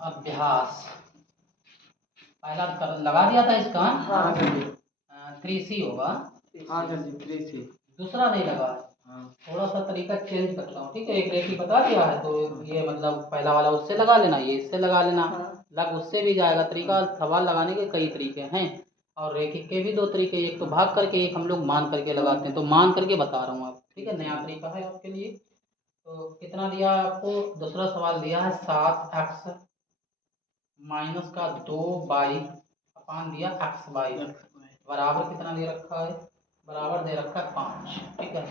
अभ्यास पहला लगा दिया था इसका। हाँ सर जी। 3C होगा। हाँ सर जी 3C। दूसरा नहीं लगा। हाँ थोड़ा सा तरीका चेंज करता हूँ, ठीक है। एक रेखी बता दिया है तो ये मतलब पहला वाला उससे लगा लेना, ये इससे लगा लेना। लग उससे भी जाएगा। तरीका सवाल लगाने के कई तरीके हैं और रेखी के भी दो तरीके, एक तो भाग करके, एक हम लोग मान करके लगाते हैं। तो मान करके बता रहा हूँ आप, ठीक है। नया तरीका है आपके लिए। तो कितना दिया है आपको? दूसरा सवाल दिया है 7x माइनस का 2y अपान दिया xy बराबर कितना दे रखा है? बराबर दे रखा है 5, ठीक है।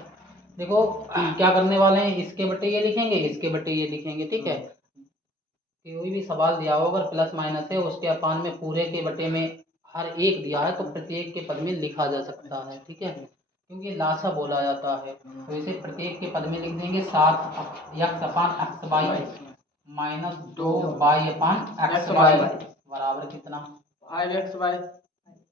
देखो क्या करने वाले हैं, इसके बटे ये लिखेंगे, इसके बटे ये लिखेंगे, ठीक है। कोई भी सवाल दिया हो अगर प्लस माइनस है, उसके अपान में पूरे के बटे में हर एक दिया है तो प्रत्येक के पद में लिखा जा सकता है, ठीक है। क्योंकि लासा बोला जाता है तो इसे प्रत्येक के पद में लिख देंगे। 7x अपान xy माइनस 2y अपान xy बराबर कितना? 5xy।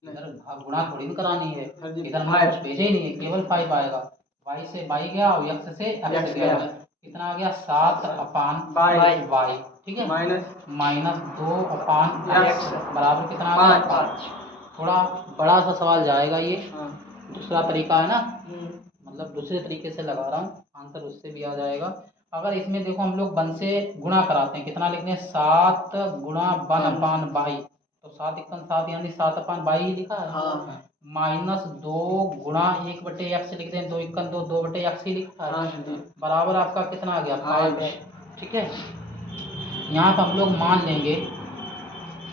इधर गुणा थोड़ी भी करानी है, हाँ जी, इधर हमने कुछ भेजे ही नहीं है, केवल 5 आएगा। y से y गया और x से x गया। कितना आ गया? 7 अपान y, ठीक है, माइनस 2 अपान x बराबर कितना आ गया? 5। थोड़ा बड़ा सा सवाल जाएगा ये। दूसरा तरीका है ना, मतलब दूसरे तरीके से लगा रहा हूँ, आंसर उससे भी आ जाएगा। अगर इसमें देखो हम लोग 1 से गुणा कराते हैं, कितना लिखते हैं? 7 गुणा 1 अपान बाई, तो 7 इक्कन 7 यानी 7 अपान बाई ही लिखा है। माइनस 2 गुणा 1 बटे एक्स लिख दें, 2 इक्कन 2, 2 बटे एक्स ही लिखा है। बराबर आपका कितना आ गया? 5, ठीक है। यहाँ पर हम लोग मान लेंगे,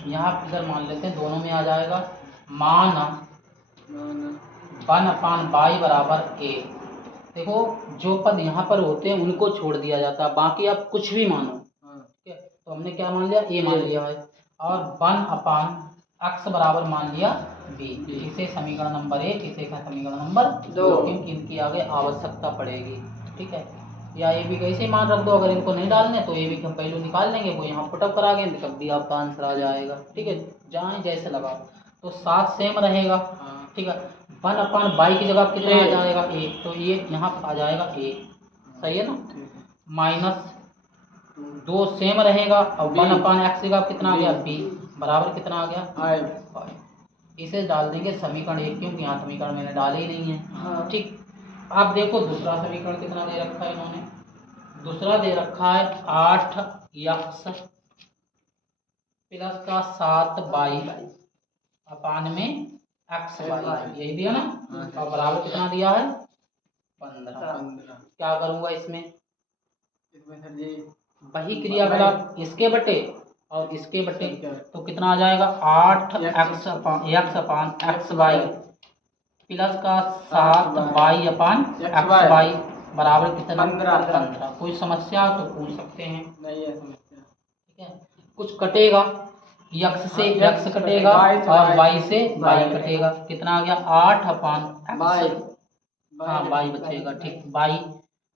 यहाँ इधर मान लेते हैं, दोनों में आ जाएगा। मान 1 अपान बाई बराबर a। देखो जो पद यहाँ पर होते हैं उनको छोड़ दिया जाता है, बाकी आप कुछ भी मानो, ठीक है। तो हमने क्या मान लिया? a मान लिया है। और 1 अपान x बराबर मान लिया b। इसे समीकरण नंबर 1, इसे समीकरण नंबर 2, क्योंकि इनकी आगे आवश्यकता पड़ेगी, ठीक है। या ये भी कैसे मान रख दो, अगर इनको नहीं डालने तो ये भी हम पहलू निकाल लेंगे, वो यहाँ पुटअप करा देंगे, तब भी आपका आंसर आ जाएगा, ठीक है। जहाँ जैसे लगा तो 7 सेम रहेगा, ठीक है। 1 अपान बाई की जगह कितना आ जाएगा? a, तो ये यहाँ आ जाएगा a, सही है ना। माइनस 2 सेम रहेगा और 1 अपान एक्स की जगह कितना आ गया? b बराबर कितना आ गया? 5। इसे डाल देंगे समीकरण 1, क्योंकि यहाँ समीकरण मैंने डाले ही नहीं है, ठीक। अब देखो दूसरा समीकरण कितना दे रखा है इन्होंने? दूसरा दे रखा है 8x प्लस का 7y अपान में xy, यही दिया ना। और बराबर कितना दिया है? 15। क्या करूंगा इसमें? वही क्रियाकलाप इसके बटे और इसके बटे, तो कितना आ जाएगा? 8x अपान xy प्लस का 7y अपान xy बराबर कितना? 15। कोई समस्या तो पूछ सकते हैं, ठीक है। कुछ कटेगा, x से x कटेगा और y से y कटेगा, कितना आ गया? 8 अपान x, हाँ y बचेगा, ठीक, y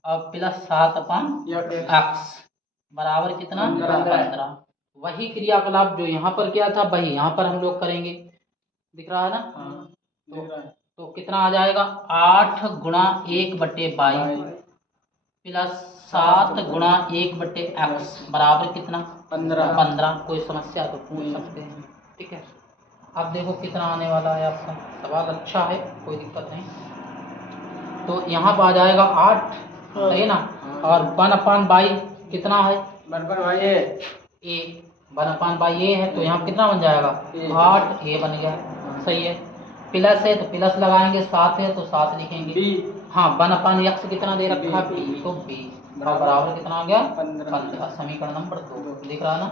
और प्लस 7 अपान x बराबर कितना? 15। वही क्रियाकलाप जो यहाँ पर किया था वही यहाँ पर हम लोग करेंगे, दिख रहा है ना। तो कितना आ जाएगा? 8 गुणा 1 बटे बाई प्लस 7 गुणा 1 बटे एक्स बराबर कितना? 15। कोई समस्या तो पूछ सकते हैं, ठीक है। अब देखो कितना आने वाला है आपका सवाल, अच्छा है, कोई दिक्कत नहीं। तो यहाँ पर आ जाएगा 8, सही ना। और 1 अपान बाई कितना है? ए, 1 अपान बाई ए है, तो यहाँ कितना बन जाएगा? 8 ए बन गया, सही है। प्लस है तो प्लस लगाएंगे, 7 है तो 7 लिखेंगे। हाँ 1 अपान एक्स कितना दे रखा है? बी, तो बी बराबर कितना आ गया? 15। समीकरण नंबर 2 दिख रहा ना।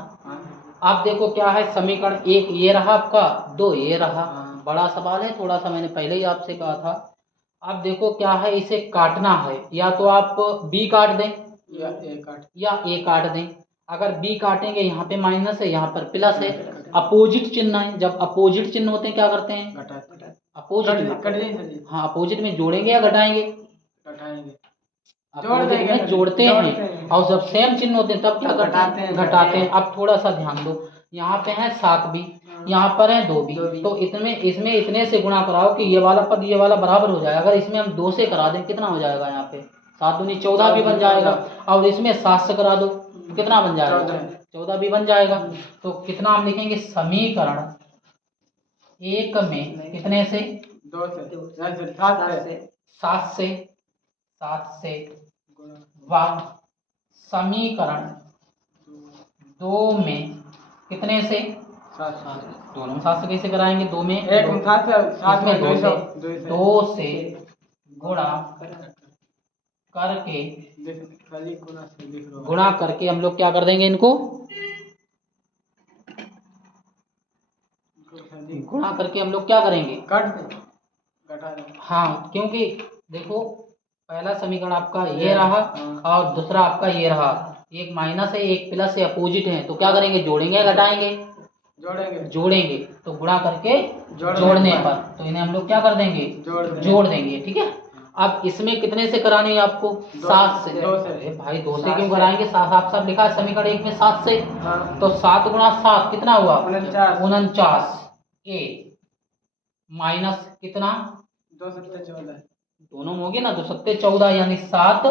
अब देखो क्या है, समीकरण 1 ये रहा आपका, 2 ये रहा। बड़ा सवाल है थोड़ा सा, मैंने पहले ही आपसे कहा था। अब देखो क्या है, इसे काटना है, या तो आप बी काट दें या ए काट दें। अगर बी काटेंगे यहाँ पे माइनस है, यहाँ पर प्लस है, अपोजिट चिन्ह है। जब अपोजिट चिन्ह होते हैं क्या करते हैं? अपोजिट, हाँ अपोजिट में जोड़ेंगे या घटाएंगे? अपोजिट में जोड़ते हैं, और जब सेम चिन्ह होते हैं तब क्या करते हैं? घटाते हैं। अब थोड़ा सा ध्यान दो, यहाँ पे है 7b, यहाँ पर है 2b, तो इसमें इतने से गुणा कराओ कि ये वाला पद ये वाला बराबर हो जाएगा। अगर इसमें हम 2 से करा दें कितना हो जाएगा? यहाँ पे 7 दूनी 14 भी बन जाएगा, और इसमें 7 से करा दो कितना बन जाएगा? 14b बन जाएगा। तो कितना हम लिखेंगे, समीकरण 1 में कितने से, 2 से 7 से व समीकरण 2 में कितने से, 7 दोनों में 7 से कैसे कराएंगे, 2 में एक में 7 से 7 में 2 से गुणा करके, खाली गुना से लिख रहा हूं। गुणा करके हम लोग क्या कर देंगे, इनको गुणा करके हम लोग क्या करेंगे, घटा दो। हाँ, क्योंकि देखो पहला समीकरण आपका ये रहा और दूसरा आपका ये रहा, एक माइनस है एक प्लस है, अपोजिट है, तो क्या करेंगे, जोड़ेंगे या घटाएंगे, जोड़ेंगे। तो गुणा करके जोड़ने पर तो इन्हें हम लोग क्या कर देंगे, जोड़ देंगे। ठीक है। अब इसमें कितने से करानी है आपको, 7 से। अरे भाई 2 से क्यों कराएंगे, साफ साफ लिखा है समीकरण 1 में 7 से। तो 7 गुणा 7 कितना हुआ, 49 ए माइनस कितना, 2 7 14 दोनों में होगी ना, 2 7 14 यानी 7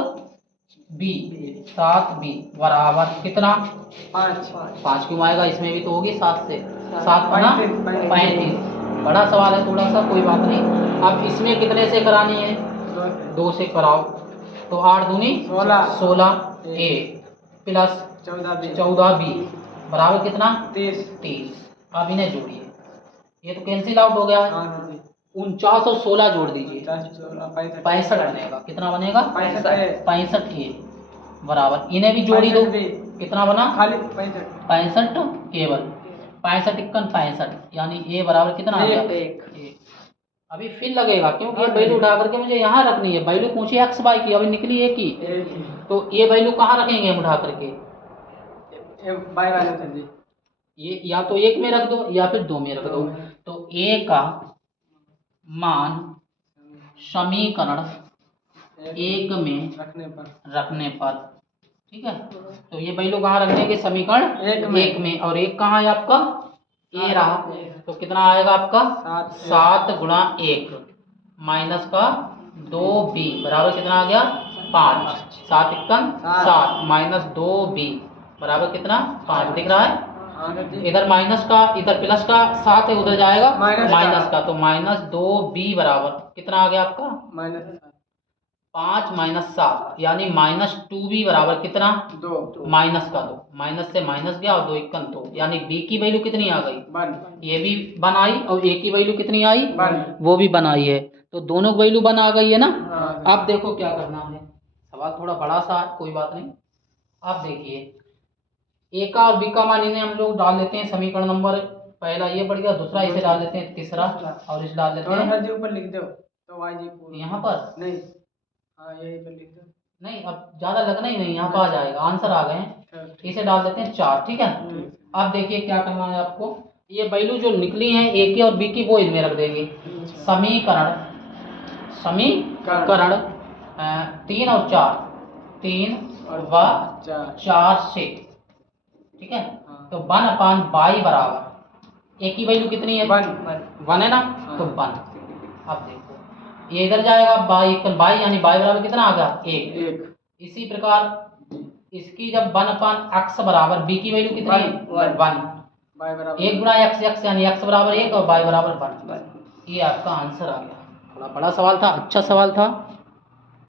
बी बराबर कितना, 5 क्यों आएगा, इसमें भी तो होगी 7 से, 7 गुना 35। बड़ा सवाल है थोड़ा सा, कोई बात नहीं। अब इसमें कितने से करानी है, 2 से कराओ। तो 8 दूनी 16 ए प्लस 14 बी बराबर कितना, 30। अब इन्हें जोड़िए, ये तो कैंसिल आउट हो गया है। 49 और 16 जोड़ दीजिए, 65 बनेगा। कितना बनेगा, 65 ये बराबर, इन्हें भी जोड़ी दो, कितना बना, खाली 65 केवल 65 51 65, यानी ए बराबर कितना आ गया, 1। अभी फिर लगेगा, क्योंकि ये वैल्यू उठा करके मुझे यहाँ रखनी है। वैल्यू पूछी एक्स वाई की, अभी निकली एक ही, तो ये वैल्यू कहाँ रखेंगे हम उठा करके, ये या तो 1 में रख दो या फिर 2 में रख दो। तो ए का मान समीकरण 1 में रखने पर, ठीक है। तो ये वैल्यू कहाँ रख देंगे, समीकरण 1 में, और 1 कहाँ है आपका, ए रहा। तो कितना आएगा आपका, 7 गुणा 1 माइनस का 2b बराबर कितना आ गया, 5। 7 51 7 माइनस 2b बराबर कितना, 5 दिख रहा है। इधर माइनस का इधर प्लस का 7 है, उधर जाएगा माइनस का, तो माइनस 2b बराबर कितना आ गया आपका, 5 माइनस 7 यानी माइनस 2b बराबर कितना, 2। माइनस का 2, माइनस से माइनस गया और 2 1 2, यानी b की वैल्यू कितनी आ गई, 1। ये भी 1 आई और a की वैल्यू कितनी आई, 1, वो भी 1 आई है। तो दोनों वैल्यू 1 आ गई है ना। अब देखो क्या करना है, सवाल थोड़ा बड़ा सा है, कोई बात नहीं। अब देखिए ए का और बी का मान इन्हें हम लोग डाल देते हैं समीकरण नंबर, पहला ये बढ़ गया, दूसरा इसे डाल देते हैं, तीसरा और इसे डाल देते हैं ऊपर लिख दो तो वाई जी यहाँ पर, नहीं, हाँ यही पर लिख दो, नहीं अब ज्यादा लगना ही नहीं, यहाँ पर आ जाएगा, आंसर आ गए हैं। इसे डाल देते हैं 4, ठीक है। अब देखिए क्या करना है आपको, ये वैल्यू जो निकली है ए की और बी की वो इनमें रख देंगे। समीकरण 3 और 4 3 व 4 से, ठीक है। तो 1/22 बराबर, ए की वैल्यू कितनी है, 1 है ना, तो 1। अब देखो ये इधर जाएगा, बाई यानी बाई बराबर कितना आ गया, 1। इसी प्रकार इसकी जब 1/x बराबर, बी की वैल्यू कितनी है, 1। 1 गुणा x यानी x बराबर 1 और y बराबर 1। ये आपका आंसर आ गया। थोड़ा बड़ा सवाल था, अच्छा सवाल था।